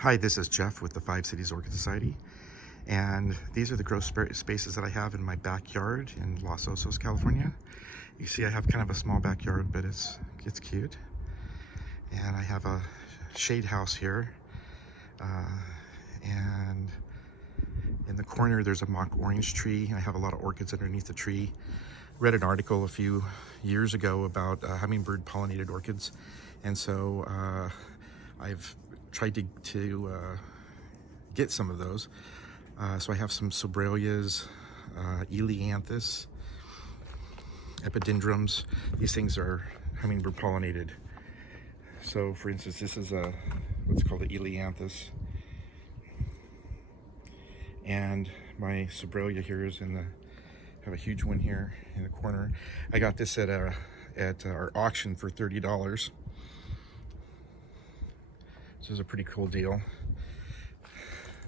Hi, this is Jeff with the Five Cities Orchid Society, and these are the grow spaces that I have in my backyard in Los Osos, California. You see I have kind of a small backyard, but it's cute. And I have a shade house here, and in the corner there's a mock orange tree. I have a lot of orchids underneath the tree. Read an article a few years ago about hummingbird pollinated orchids, and so I've tried to get some of those. So I have some Sobralias, Elianthus, Epidendrums. These things are hummingbird pollinated. So for instance, this is what's called an Elianthus. And my Sobralia here is have a huge one here in the corner. I got this at our auction for $30. This is a pretty cool deal.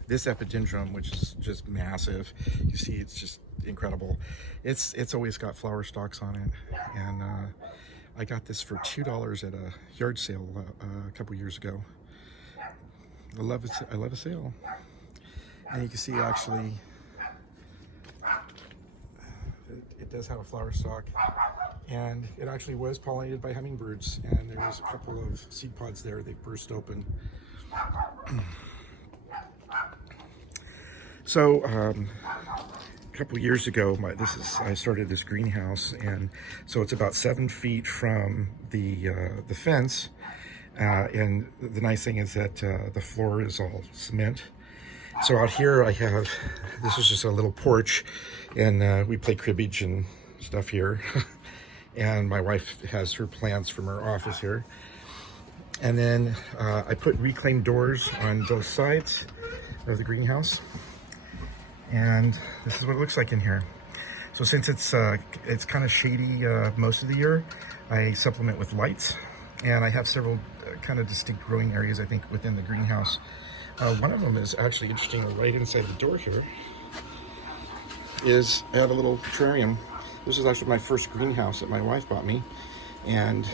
This Epidendrum, which is just massive, you see it's just incredible. It's always got flower stalks on it, and I got this for $2 at a yard sale a couple years ago. I love a sale. And you can see actually it does have a flower stalk, and it actually was pollinated by hummingbirds, and there's a couple of seed pods there. They burst open. So a couple years ago, I started this greenhouse, and so it's about 7 feet from the fence, and the nice thing is that the floor is all cement. So out here this is just a little porch, and we play cribbage and stuff here. And my wife has her plants from her office here. And then I put reclaimed doors on both sides of the greenhouse. And this is what it looks like in here. So since it's kind of shady most of the year, I supplement with lights. And I have several kind of distinct growing areas, I think, within the greenhouse. One of them is actually interesting. Right inside the door here is I have a little terrarium. This is actually my first greenhouse that my wife bought me, and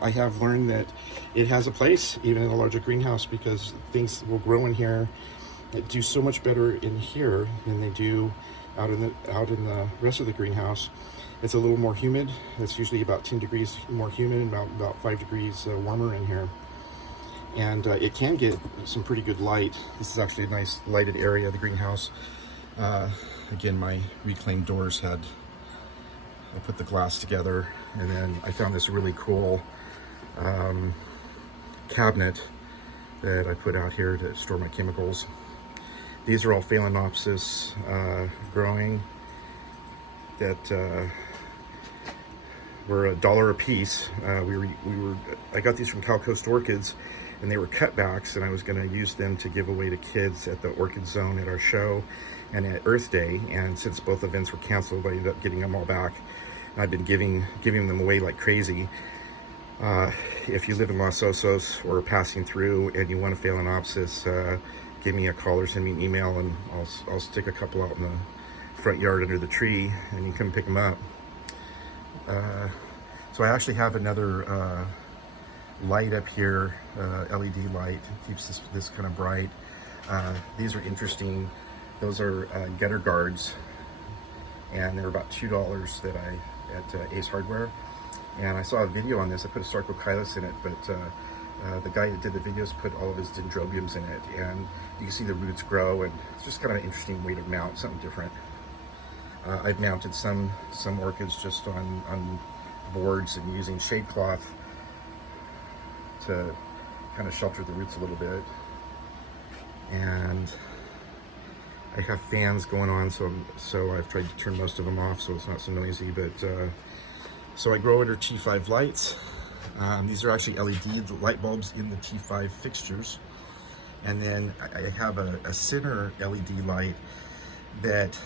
I have learned that it has a place even in a larger greenhouse, because things will grow in here that do so much better in here than they do out in the rest of the greenhouse. It's a little more humid. It's usually about 10 degrees more humid and about 5 degrees warmer in here. And it can get some pretty good light. This is actually a nice lighted area of the greenhouse. Again, my reclaimed doors I put the glass together, and then I found this really cool cabinet that I put out here to store my chemicals. These are all Phalaenopsis growing that were $1 a piece. I got these from Cal Coast Orchids, and they were cutbacks, and I was going to use them to give away to kids at the Orchid Zone at our show and at Earth Day. And since both events were canceled, I ended up getting them all back. And I've been giving them away like crazy. If you live in Los Osos or passing through and you want a Phalaenopsis, give me a call or send me an email, and I'll stick a couple out in the front yard under the tree, and you can come pick them up. So I actually have another light up here, LED light. It keeps this kind of bright. These are interesting. Those are gutter guards, and they're about $2 that at Ace Hardware. And I saw a video on this. I put a Sarcochilis in it, but the guy that did the videos put all of his dendrobiums in it, and you can see the roots grow, and it's just kind of an interesting way to mount something different. I've mounted some orchids just on boards and using shade cloth to kind of shelter the roots a little bit. And I have fans going on, so I've tried to turn most of them off so it's not so noisy. But so I grow under T5 lights. These are actually LED light bulbs in the T5 fixtures. And then I have a center LED light that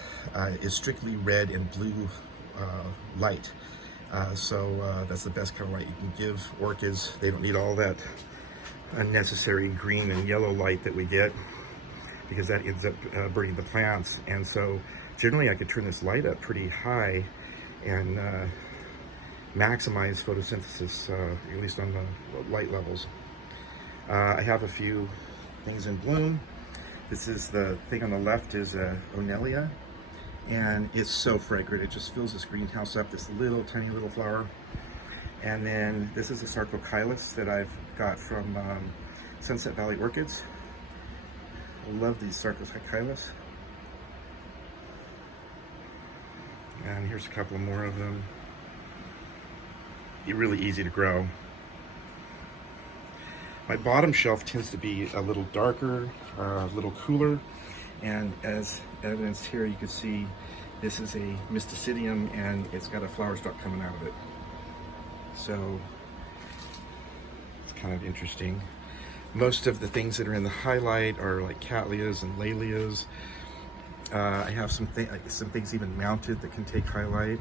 is strictly red and blue light. So that's the best kind of light you can give orchids. They don't need all that unnecessary green and yellow light that we get, because that ends up burning the plants. And so generally I could turn this light up pretty high and maximize photosynthesis, at least on the light levels. I have a few things in bloom. This is the thing on the left is a Onelia, and it's so fragrant. It just fills this greenhouse up, this little tiny little flower. And then this is a Sarcochilus that I've got from Sunset Valley Orchids. I love these Sarcochilus. And here's a couple more of them. They're really easy to grow. My bottom shelf tends to be a little darker, a little cooler, and as evidenced here, you can see this is a Mysticidum, and it's got a flower stalk coming out of it. So it's kind of interesting. Most of the things that are in the highlight are like Cattleyas and Lalias. I have some things even mounted that can take highlight.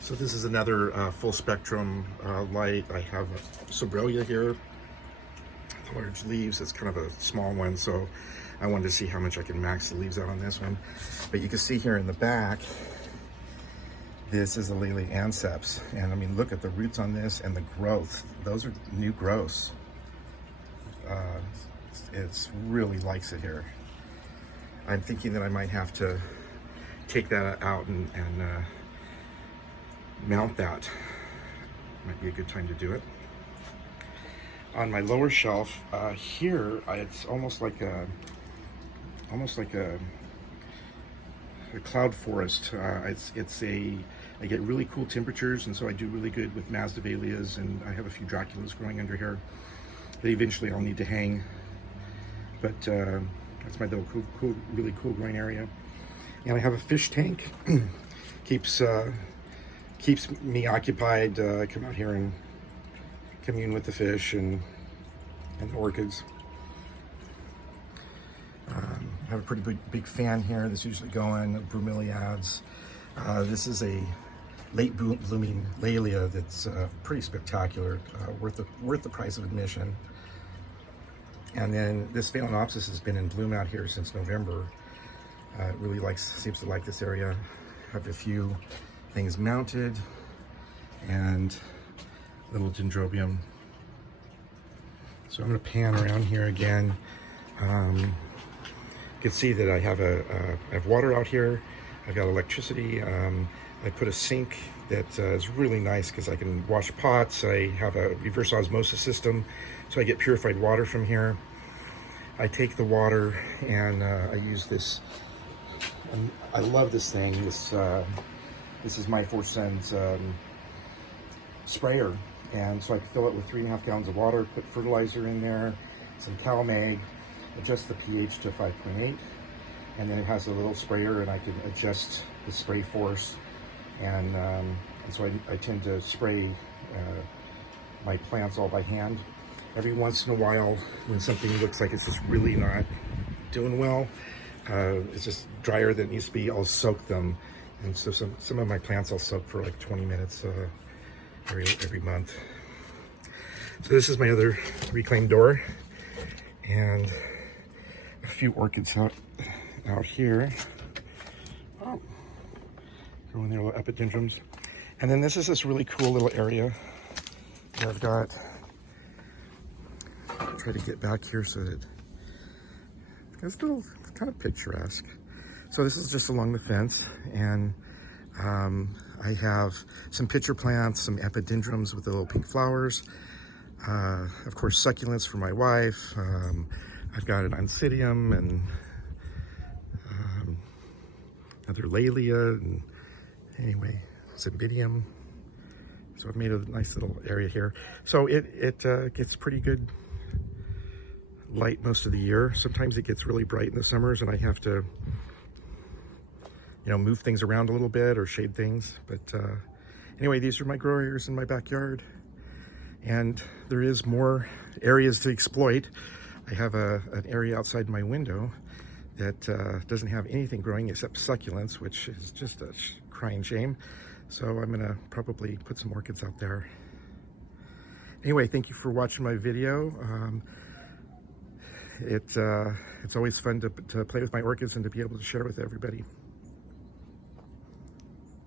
So this is another full spectrum light. I have a Sobrella here, large leaves. It's kind of a small one, so I wanted to see how much I can max the leaves out on this one. But you can see here in the back, this is a Laelia anceps. And I mean, look at the roots on this and the growth. Those are new growths. It's really likes it here. I'm thinking that I might have to take that out and mount that. Might be a good time to do it. On my lower shelf here, it's almost like a cloud forest. I get really cool temperatures, and so I do really good with Masdevallias, and I have a few Draculas growing under here that eventually I'll need to hang. But that's my little really cool growing area. And I have a fish tank. keeps me occupied. I come out here and commune with the fish and the orchids. I have a pretty big fan here that's usually going, bromeliads. This is a late blooming Laelia that's pretty spectacular, worth the price of admission. And then this Phalaenopsis has been in bloom out here since November. It really seems to like this area. I have a few things mounted and little Dendrobium. So I'm going to pan around here again. You can see that I have water out here. I've got electricity. I put a sink that is really nice because I can wash pots. I have a reverse osmosis system, so I get purified water from here. I take the water and I use this. I love this thing. This is my 4 Cents sprayer, and so I can fill it with 3.5 gallons of water, put fertilizer in there, some CalMag, adjust the pH to 5.8, and then it has a little sprayer, and I can adjust the spray force, and so I tend to spray my plants all by hand. Every once in a while, when something looks like it's just really not doing well, it's just drier than it needs to be, I'll soak them. And so some of my plants I'll soak for like 20 minutes every month. So this is my other reclaimed door, and a few orchids out here. Oh, growing their little epidendrums. And then this is this really cool little area that I've got. I'll try to get back here so that it's a little kind of picturesque. So this is just along the fence, and I have some pitcher plants, some epidendrums with the little pink flowers. Of course, succulents for my wife. I've got an Oncidium and another Laelia, and anyway, Cymbidium. So I've made a nice little area here. So it gets pretty good light most of the year. Sometimes it gets really bright in the summers, and I have to, move things around a little bit or shade things. But anyway, these are my grow areas in my backyard, and there is more areas to exploit. I have an area outside my window that doesn't have anything growing except succulents, which is just a crying shame. So I'm gonna probably put some orchids out there. Anyway, thank you for watching my video. It's always fun to play with my orchids and to be able to share with everybody.